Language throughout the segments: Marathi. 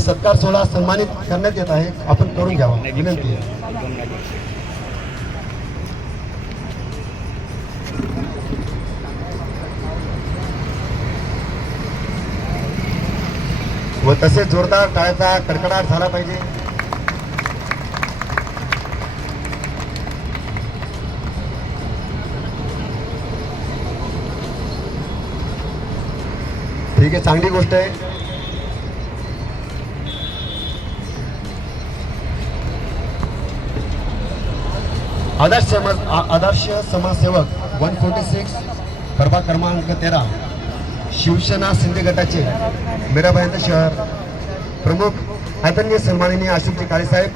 सत्कार सोहळा सन्मानित करण्यात येत आहे. आपण करून घ्यावा. विनंती आहे. व तसेच जोरदार टाळ्याचा कडकडाट झाला पाहिजे. ठीक आहे चांगली गोष्ट आहे. आदर्श समाज आ- आदर्श समाजसेवक वन फोर्टी सिक्स प्रभाग क्रमांक तेरा शिवसेना शिंदे गटाचे मीराबाईंचं शहर. प्रमुख आदरणीय सन्माननीय अशोकजी काळेसाहेब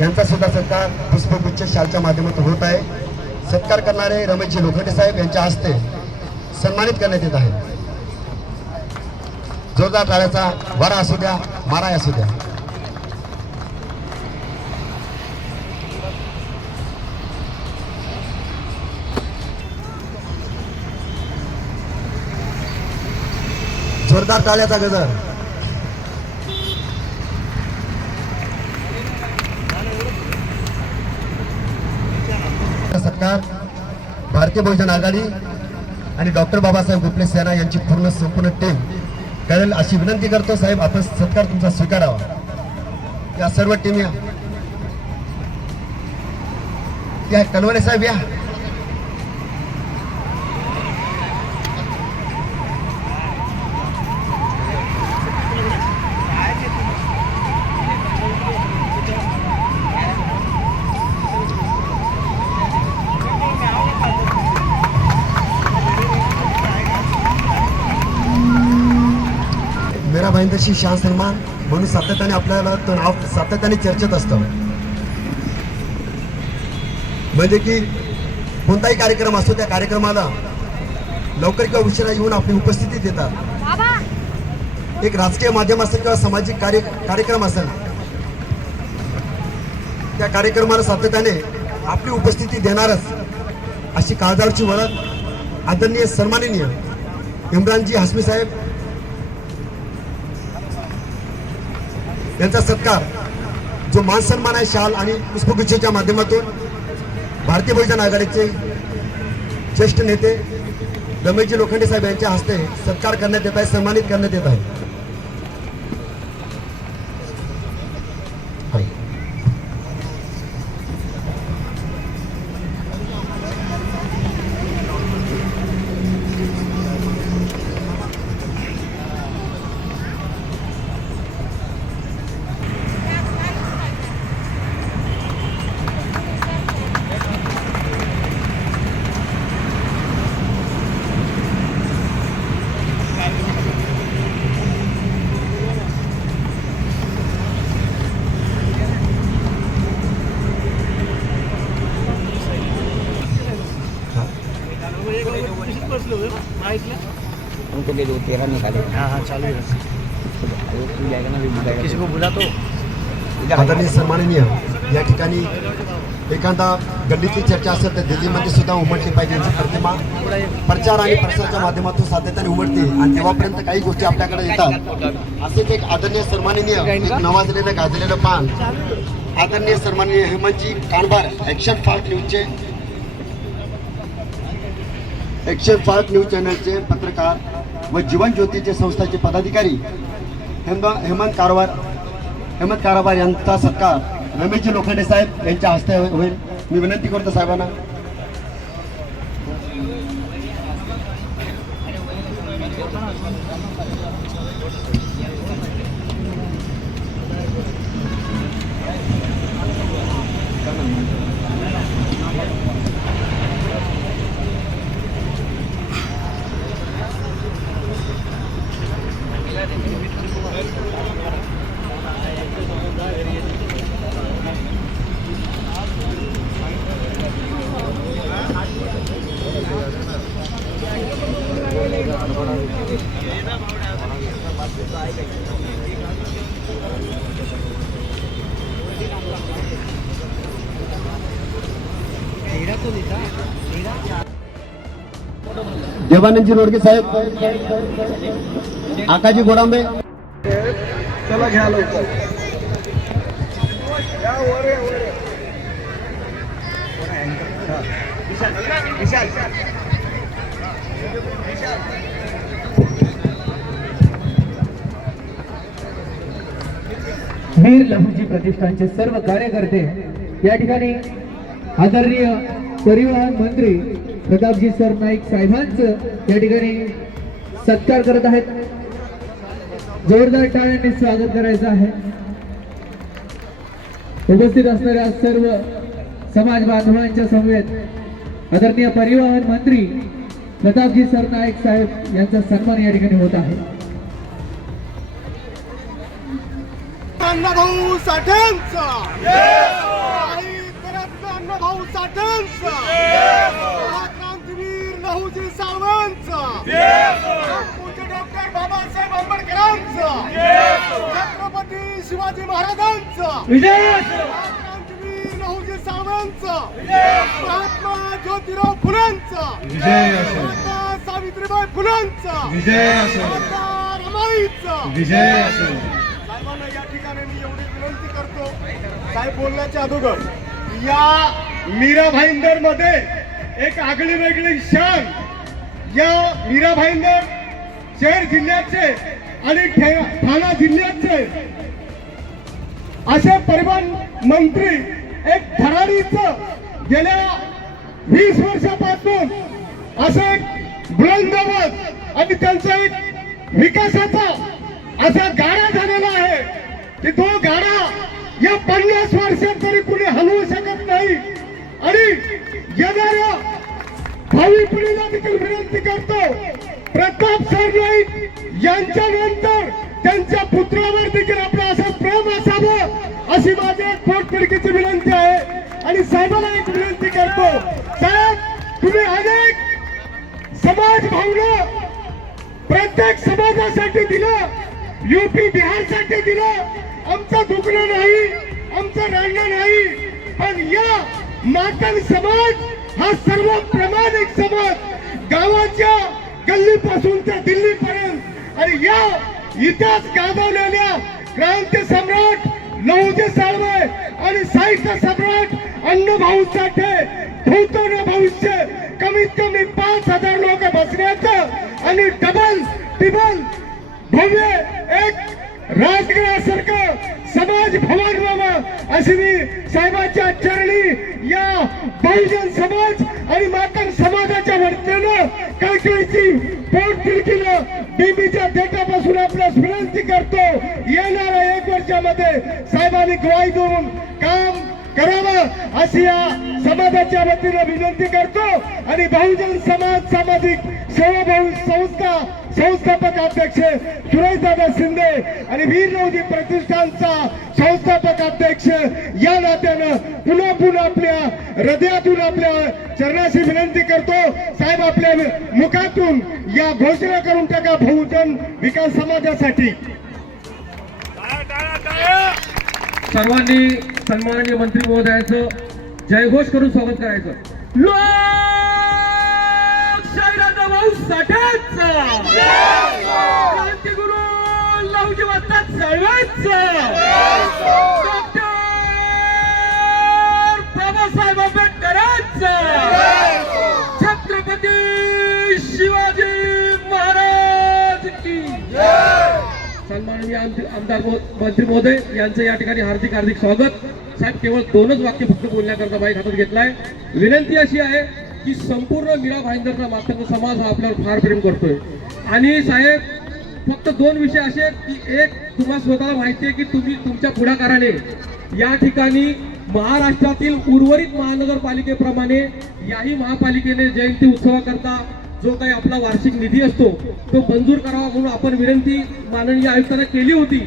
यांचा सुद्धा सत्कार पुष्पगुच्छ शालच्या माध्यमातून होत आहे. सत्कार करणारे रमेशजी लोखंडे साहेब यांच्या हस्ते सन्मानित करण्यात येत आहे. जोरदार टाळ्याचा वारा असू द्या मारा असू द्या. जोरदार टाळ्याचा गजर. सत्कार भारतीय बहुजन आघाडी आणि डॉक्टर बाबासाहेब गुप्ले सेना यांची पूर्ण संपूर्ण टीम करेल अशी विनंती करतो. साहेब आपण सत्कार तुमचा स्वीकारावा. या सर्व टीम या. या कलवणे साहेब या. मेरा भाईंदरशी शान सन्मान म्हणून सातत्याने आपल्याला तो नाव सातत्याने चर्चेत असतं. म्हणजे की कोणताही कार्यक्रम असतो त्या कार्यक्रमाला लवकर किंवा उशिरा येऊन आपली उपस्थिती देतात. एक राजकीय माध्यम असेल किंवा सामाजिक कार्य कार्यक्रम असेल त्या कार्यक्रमाला सातत्याने आपली उपस्थिती देणारच अशी काळजावरची वळख आदरणीय सन्माननीय इम्रानजी हसमी साहेब यांचा सत्कार जो मानसन्मान आहे शाल आणि पुष्पगुच्छेच्या माध्यमातून भारतीय बहुजन आघाडीचे ज्येष्ठ नेते रमेशजी लोखंडे साहेब यांच्या हस्ते सत्कार करण्यात येत आहे सन्मानित करण्यात येत आहे. तेरह निकाले. हाँ हाँ चालू है तू जाएगा ना भी बुलाएगा किसी को बुला तो. इधर आ। आदरणीय सन्माननीय या ठिकाणी एखादा गल्लीची चर्चा असेल तर दिल्लीमध्ये सुद्धा उमटली पाहिजे यांची प्रतिमा. प्रचार आणि प्रसाराच्या माध्यमातून सातत्याने उमटते आणि तेव्हापर्यंत काही गोष्टी आपल्याकडे येतात. असेच एक आदरणीय सन्माननीय एक नवाजलेलं गाजलेलं पान. आदरणीय सन्माननीय हेमंतजी कानबार ॲक्शन फास्ट न्यूजचे एकशे पाच न्यूज चॅनलचे पत्रकार व जीवन ज्योतीचे संस्थाचे पदाधिकारी हेम हेमंत कारवार हेमंत कारवार यांचा सत्कार रमेशजी लोखंडे साहेब यांच्या हस्ते हो- होईल. मी विनंती करतो साहेबांना. देवानंदजी रोडगे साहेब. आकाजी गोडांबे. चला घ्या लवकर. विशाल विशाल. वीर लहुजी प्रतिष्ठानचे सर्व कार्यकर्ते या ठिकाणी आदरणीय परिवहन मंत्री प्रतापजी सर नाईक साहेबांचं या ठिकाणी सत्कार करत आहेत. जोरदार टाळ्यांनी स्वागत करायचं आहे. उपस्थित असणाऱ्या सर्व समाज बांधवांच्या समवेत आदरणीय परिवहन मंत्री प्रतापजी सरनाईक साहेब यांचा सन्मान या ठिकाणी होत आहे. अण्णाभाऊ साठेंचा. शहीद अण्णाभाऊ साठेंचा. क्रांतीवीर लहुजी सावंतचा. पूज्य डॉक्टर बाबासाहेब आंबेडकरांचा. छत्रपती शिवाजी महाराजांचा. क्रांतीवीर लहुजी सावंतचा. महात्मा ज्योतिराव फुलांचा. माता सावित्रीबाई फुलांचा. रमाईचा साहेबांना या ठिकाणी मी एवढी विनंती साहेब बोलण्याच्या अगोदर या मीरा भाईंदरमध्ये एक आगळी वेगळी शान. या मीरा भाईंदर शहर जिल्ह्याचे आणि ठाणा जिल्ह्याचे. असे परिवहन मंत्री एक धडाडीच गेल्या वीस वर्षापासून असं एक बुलंदाबाद आणि त्यांचा एक विकासाचा असा गाडा झालेला आहे. की तो गाडा या पन्नास वर्षात तरी कुणी हलवू शकत नाही. आणि येणाऱ्या भावी पिढीला देखील विनंती करतो प्रताप सरनाईक यांच्या नंतर त्यांच्या पुत्रावर देखील आपलं असं प्रेम असावं अशी माझी एक विनंती आहे. आणि साहेबाला एक विनंती करतो साहेब तुम्ही अनेक समाज भावना प्रत्येक समाजासाठी दिलं युपी बिहारसाठी दिलं आमचं दुखणं नाही आमचं रडणं नाही पण या मातन समाज हा सर्व प्रामाणिक समाज. गावाच्या गल्लीपासून ते दिल्लीपर्यंत. आणि या इतिहास गाजवलेल्या क्रांती सम्राट नवजी साळवे आणि साहित्य सम्राट अण्णभाऊ साठे भूतन भविष्य. कमीत कमी पाच हजार लोक बसण्याचं आणि डबल टिबल भव्य एक राजगडासारखं समाज भवन व्हावं अशी मी साहेबांच्या चरणी या बहुजन समाज आणि मातर समाजाच्या वतीनं कळकळीची पोट तिडकीनं बीबीच्या देठापासून आपल्यास विनंती करतो. येणाऱ्या एक वर्षामध्ये साहेबांनी ग्वाही देऊन काम करावं अशी या समाजाच्या वतीनं विनंती करतो. आणि बहुजन समाज सामाजिक सेवाभावी संस्था संस्थापक अध्यक्ष सुरेशदादा शिंदे आणि वीर नवजी प्रतिष्ठानचा संस्थापक अध्यक्ष या नात्यानं पुन्हा पुन्हा आपल्या हृदयातून आपल्या चरणाशी विनंती करतो. साहेब आपल्या मुखातून या घोषणा करून टाका बहुजन विकास समाजासाठी. सर्वांनी सन्माननीय मंत्री महोदयाचं जयघोष करून स्वागत करायचं. सर्वांचा डॉक्टर बाबासाहेब आंबेडकरांचा. छत्रपती शिवाजी महाराज की सन्माननीय आमदार मंत्री महोदय यांचं या ठिकाणी हार्दिक हार्दिक स्वागत. साहेब केवळ दोनच वाक्य फक्त बोलण्याकरता बाईक हातात घेतलाय. विनंती अशी आहे की संपूर्ण मीरा भाईंदरचा मातंग समाज हा आपल्यावर फार प्रेम करतोय. आणि साहेब फक्त दोन विषय असे आहेत की एक तुम्हाला स्वतःला माहिती आहे की तुम्ही तुमच्या पुढाकाराने या ठिकाणी महाराष्ट्रातील उर्वरित महानगरपालिकेप्रमाणे याही महापालिकेने जयंती उत्सवाकरता जो काही आपला वार्षिक निधी असतो तो मंजूर करावा म्हणून आपण विनंती माननीय आयुक्तांना केली होती.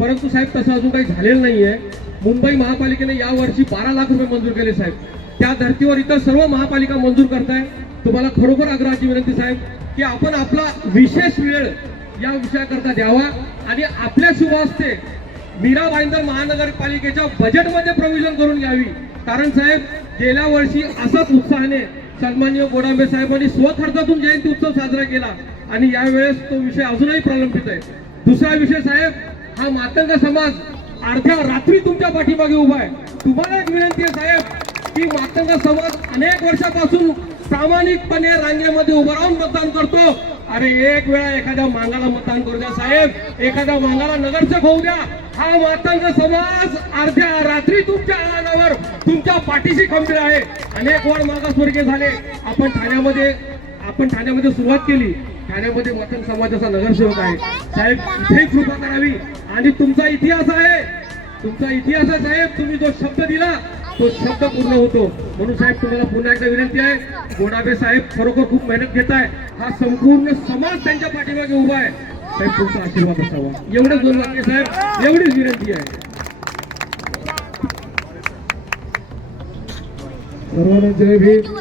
परंतु साहेब तसं अजून काही झालेलं नाहीये. मुंबई महापालिकेने या वर्षी बारा लाख रुपये मंजूर केले साहेब. त्या धर्तीवर इतर सर्व महापालिका मंजूर करताय. तुम्हाला खरोखर आग्रहाची विनंती साहेब की आपण आपला विशेष वेळ या विषयाकरता द्यावा. आणि आपल्या शुभ हस्ते मीरा भाईंदर महानगरपालिकेच्या बजेटमध्ये प्रोव्हिजन करून घ्यावी. कारण साहेब गेल्या वर्षी असाच उत्साहाने सन्मान्य गोडांबे साहेबांनी स्वखर्चातून जयंती उत्सव साजरा केला. आणि यावेळेस तो विषय अजूनही प्रलंबित आहे. दुसरा विषय साहेब हा मातंग समाज अर्ध्या रात्री तुमच्या पाठीमागे उभा आहे. तुम्हाला एक विनंती आहे साहेब की मातंग समाज अनेक वर्षापासून प्रामाणिकपणे रांगेमध्ये उभं राहून मतदान करतो. अरे एक वेळा एखाद्या मांगाला मतदान करू द्या साहेब. एखाद्या मांगाला नगरसेवक होऊ द्या. हा मातंग समाज अर्ध्या रात्री तुमच्या आव्हानावर तुमच्या पाठीशी खंबीर आहे. अनेक वर मागासवर्गीय झाले. आपण ठाण्यामध्ये आपण ठाण्यामध्ये सुरुवात केली. ठाण्यामध्ये मातंग समाजाचा नगरसेवक आहे. साहेब इथेही कृपा करावी. आणि तुमचा इतिहास आहे. तुमचा इतिहास आहे साहेब. तुम्ही जो शब्द दिला तो शब्द पूर्ण होतो. म्हणून साहेब तुम्हाला पुन्हा एकदा विनंती आहे. गोडाबे साहेब खरोखर खूप मेहनत घेत आहे. हा संपूर्ण समाज त्यांच्या पाठीमागे उभा आहे. साहेब तुमचा आशीर्वाद असावा. एवढंच दोन वाक्य साहेब. एवढीच विनंती आहे. सर्वांना जय भीम.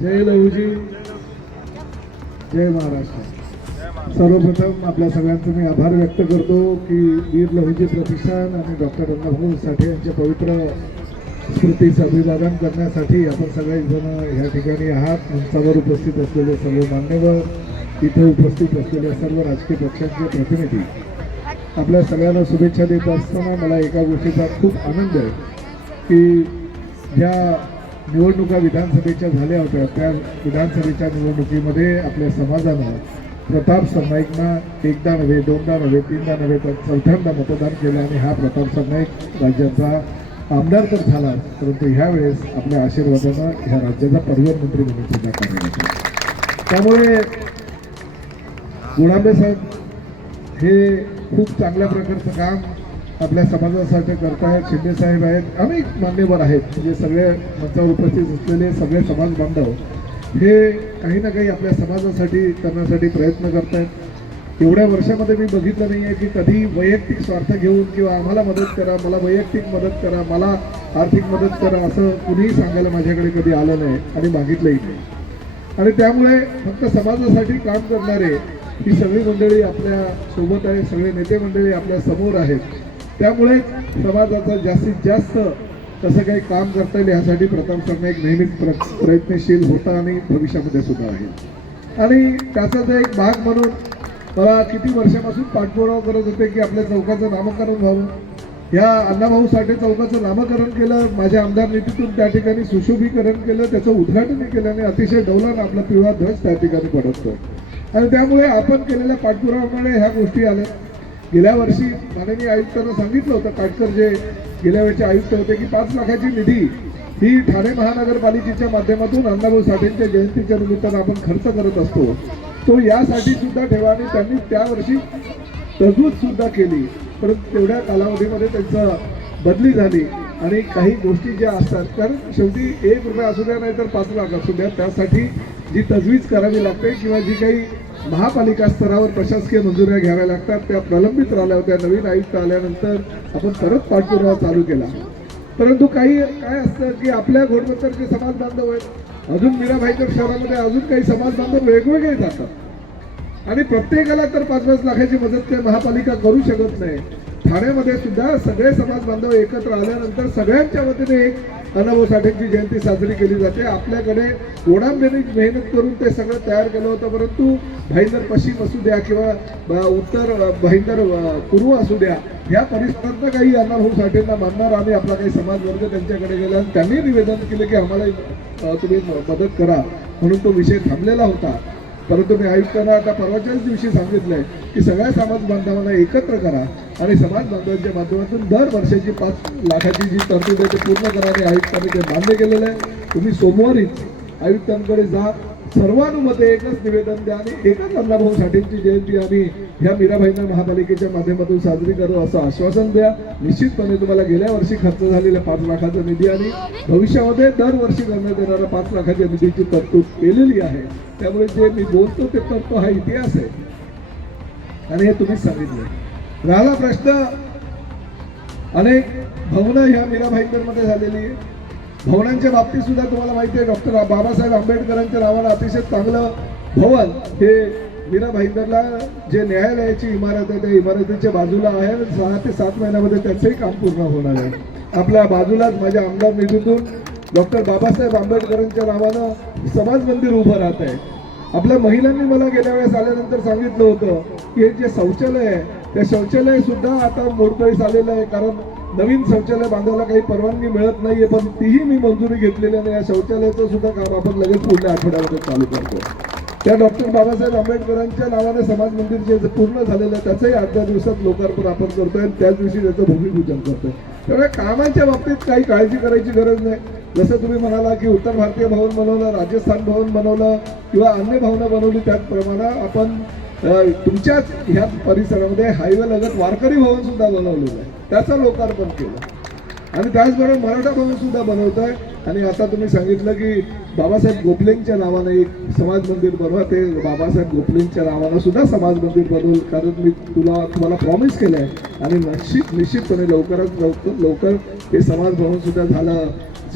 जय लहूजी. जय महाराष्ट्र. सर्वप्रथम आपल्या सगळ्यांचं मी आभार व्यक्त करतो की वीर लहूजी प्रतिष्ठान आणि डॉक्टर अण्णाभाऊ साठे यांच्या पवित्र स्मृतीचं अभिवादन करण्यासाठी आपण सगळेजण ह्या ठिकाणी आहात. मंचावर उपस्थित असलेले सर्व मान्यवर इथे उपस्थित असलेल्या सर्व राजकीय पक्षांचे प्रतिनिधी. आपल्या सगळ्यांना शुभेच्छा देत असताना मला एका गोष्टीचा खूप आनंद आहे की ज्या निवडणुका विधानसभेच्या झाल्या होत्या त्या विधानसभेच्या निवडणुकीमध्ये आपल्या समाजानं प्रताप सरनाईकना एकदा नव्हे दोनदा नव्हे तीनदा नव्हे तर चौथ्यांदा मतदान केलं आणि हा प्रताप सरनाईक राज्याचा आमदार तर झाला परंतु ह्यावेळेस आपल्या आशीर्वादानं ह्या राज्याचा परिवहन मंत्री म्हणून सुद्धा कार्यरत त्यामुळे गुलाबे साहेब हे खूप चांगल्या प्रकारचं काम आपल्या समाजासाठी करतायत शिंदे साहेब आहेत अनेक मान्यवर आहेत म्हणजे सगळे मंचावर उपस्थित असलेले सगळे समाज बांधव हे काही ना काही आपल्या समाजासाठी करण्यासाठी प्रयत्न करत आहेत एवढ्या वर्षामध्ये मी बघितलं नाही आहे की कधी वैयक्तिक स्वार्थ घेऊन किंवा आम्हाला मदत करा मला वैयक्तिक मदत करा मला आर्थिक मदत करा असं कुणीही सांगायला माझ्याकडे कधी आलं नाही आणि मागितलंही नाही. आणि त्यामुळे फक्त समाजासाठी काम करणारे ही सगळी मंडळी आपल्यासोबत आहे सगळे नेते मंडळी आपल्यासमोर आहेत. त्यामुळे समाजाचं जास्तीत जास्त तसं काही काम करता येईल यासाठी प्रताप एक नेहमीच प्र प्रयत्नशील होता आणि भविष्यामध्ये सुद्धा आहे. आणि त्याचाच एक भाग म्हणून मला किती वर्षापासून पाठपुरावा करत होते की आपल्या चौकाचं नामकरण व्हावं? ह्या अण्णाभाऊ साठे चौकाचं नामकरण केलं माझ्या आमदार निधीतून त्या ठिकाणी सुशोभीकरण केलं त्याचं उद्घाटनही केलं आणि अतिशय डौलान आपला पिवळा ध्वज त्या ठिकाणी पडतो. आणि त्यामुळे आपण केलेल्या पाठपुराव्यामुळे ह्या गोष्टी आल्या. गेल्या वर्षी माननीय आयुक्तांना सांगितलं होतं काटकर जे गेल्या वेळचे आयुक्त होते की पाच लाखाची निधी ही ठाणे महानगरपालिकेच्या माध्यमातून अण्णाभाऊ साठेंच्या जयंतीच्या निमित्तानं आपण खर्च करत असतो. तो यासाठी सुद्धा ठेवा आणि त्यांनी त्यावर्षी तरतूद सुद्धा केली. परंतु तेवढ्या कालावधीमध्ये त्यांचं बदली झाली आणि काही गोष्टी ज्या असतात कारण शेवटी एक रुपया असू द्या नाही तर पाच लाख असू द्या. त्यासाठी जी तजवीज करावी लागते किंवा जी काही महापालिका स्तरावर प्रशासकीय मंजुऱ्या घ्याव्या लागतात त्या प्रलंबित राहिल्या होत्या नवीन आयुक्त आल्यानंतर आपण परत पाठपुरावा चालू केला. परंतु काही काय असतं की आपल्या घोडबंदरचे समाज बांधव आहेत अजून मीराभाईकर शहरामध्ये अजून काही समाज बांधव वेगवेगळे जातात. आणि प्रत्येकाला तर पाच पाच लाखाची मदत काही महापालिका करू शकत नाही. ठाण्यामध्ये सुद्धा सगळे समाज बांधव एकत्र आल्यानंतर सगळ्यांच्या वतीने एक अण्णाभाऊ साठेंची जयंती साजरी केली जाते. आपल्याकडे ओढांबेनी मेहनत करून ते सगळं तयार केलं होतं परंतु भाईंदर पश्चिम असू द्या किंवा उत्तर भाईंदर पूर्व असू द्या या परिसरातनं काही अण्णाभाऊ साठेंना मानणार आम्ही आपला काही समाज वर्ग त्यांच्याकडे गेला. आणि त्यांनी निवेदन केलं की आम्हाला तुम्ही मदत करा. म्हणून तो विषय थांबलेला होता. परंतु मी आयुक्तांना आता परवाच्याच दिवशी सांगितलंय की सगळ्या समाज बांधवांना एकत्र करा आणि समाज बांधवांच्या माध्यमातून दर वर्षाची पाच लाखाची जी तरतूद आहे ते पूर्ण करा आणि आयुक्तांनी ते मान्य केलेलं आहे तुम्ही सोमवारीच आयुक्तांकडे जा सर्वानुमते एकच निवेदन द्या आणि एकच अण्णाभाऊ साठेंची जयंती आम्ही ह्या मीराबाईंना महापालिकेच्या माध्यमातून साजरी करू असं आश्वासन द्या. निश्चितपणे तुम्हाला गेल्या वर्षी खर्च झालेल्या पाच लाखाचा निधी आणि भविष्यामध्ये दरवर्षी करण्यात येणाऱ्या पाच लाखाच्या निधीची तरतूद केलेली आहे. त्यामुळे जे मी बोलतो ते करतो हा इतिहास आहे. आणि हे तुम्ही सांगितलं राहिला प्रश्न अनेक भवनं ह्या मीराभाईंदरमध्ये झालेली आहे. भवनांच्या बाबतीत सुद्धा तुम्हाला माहिती आहे डॉक्टर बाबासाहेब आंबेडकरांच्या नावानं अतिशय चांगलं भवन हे मीरा भाईंदरला जे न्यायालयाची इमारत आहे त्या इमारतीच्या बाजूला आहे. सहा ते सात महिन्यामध्ये त्याचंही काम पूर्ण होणार आहे. आपल्या बाजूलाच माझ्या आमदार निधीतून डॉक्टर बाबासाहेब आंबेडकरांच्या नावानं समाज मंदिर उभं राहत आहे. आपल्या महिलांनी मला गेल्या वेळेस आल्यानंतर सांगितलं होतं की हे जे शौचालय आहे त्या शौचालय सुद्धा आता मोडकळीस आलेलं आहे. कारण नवीन शौचालय बांधायला काही परवानगी मिळत नाहीये पण तीही मी मंजुरी घेतलेली आहे या शौचालयाचं सुद्धा काम आपण लगेच पुढल्या आठवड्यामध्ये चालू करतो. त्या डॉक्टर बाबासाहेब आंबेडकरांच्या नावाने समाज मंदिर जे पूर्ण झालेलं आहे त्याचंही आठव्या दिवसात लोकार्पण आपण करतोय. आणि त्याच दिवशी त्याचं भूमिपूजन करतोय. त्यामुळे कामाच्या बाबतीत काही काळजी करायची गरज नाही. जसं तुम्ही म्हणाला की उत्तर भारतीय भवन बनवलं राजस्थान भवन बनवलं किंवा अन्य भवनं बनवली त्याचप्रमाणे आपण तुमच्याच ह्या परिसरामध्ये हायवे लगत वारकरी भवन सुद्धा बनवलेलं आहे. त्याचं लोकार्पण केलं. आणि त्याचबरोबर मराठा भवन सुद्धा बनवत आहे आणि आता तुम्ही सांगितलं की बाबासाहेब गोखलेंच्या नावाने एक समाज मंदिर बनवा. ते बाबासाहेब गोखलेंच्या नावानं सुद्धा समाज मंदिर बनवू. कारण मी तुला तुम्हाला प्रॉमिस केलं आहे आणि निश्चित निश्चितपणे लवकरात लवकर लवकर हे समाज भवन सुद्धा झालं.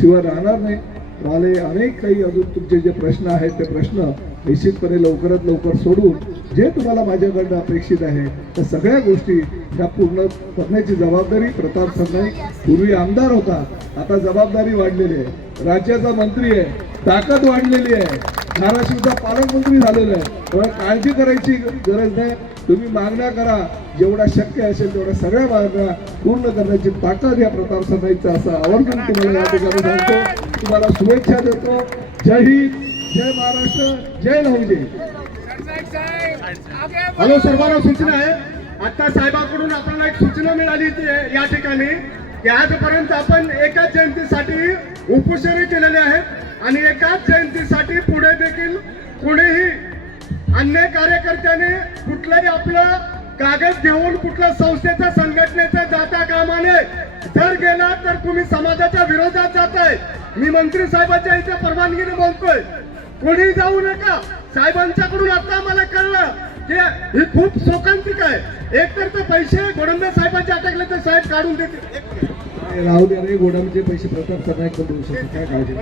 शिवाय राहणार नाही. मला अनेक काही अजून तुमचे जे प्रश्न आहेत ते प्रश्न निश्चितपणे लवकरात लवकर सोडून जे तुम्हाला माझ्याकडनं अपेक्षित आहे त्या सगळ्या गोष्टी ह्या पूर्ण करण्याची जबाबदारी प्रताप सरनाईक पूर्वी आमदार होता आता जबाबदारी वाढलेली आहे. राज्याचा मंत्री आहे ताकद वाढलेली आहे. धाराशिवचा पालकमंत्री झालेला आहे. त्यामुळे काळजी करायची गरज नाही. तुम्ही मागण्या करा. जेवढा शक्य असेल तेवढ्या सगळ्या मागण्या पूर्ण करण्याची ताकद या प्रताप सरनाईकचा असं आवर्जून तुम्हाला या ठिकाणी सांगतो. तुम्हाला शुभेच्छा देतो. जय हिंद जय महाराष्ट्र जय लहुजी हॅलो सर्वांना सूचना आहे. आता साहेबांकडून आपल्याला एक सूचना मिळाली या ठिकाणी की आजपर्यंत आपण एकाच जयंतीसाठी उपोषणे केलेले आहेत आणि एकाच जयंतीसाठी पुढे देखील कोणीही अन्य कार्यकर्त्याने कुठलाही आपलं कागद घेऊन कुठल्या संस्थेच्या संघटनेचा जाता कामाने जर गेला तर तुम्ही समाजाच्या विरोधात जाताय. मी मंत्री साहेबांच्या इथे परवानगीने बोलतोय. कोणी जाऊ नका. साहेबांच्याकडून आता आम्हाला कळलं की ही खूप शोकांतिक आहे. एक तर ते पैसे गोडंबे साहेबांचे अटकले तर साहेब काढून देतील. राहू दे रे गोडामचे पैसे प्रताप सरनाईक देऊ शकतो. काय काळजी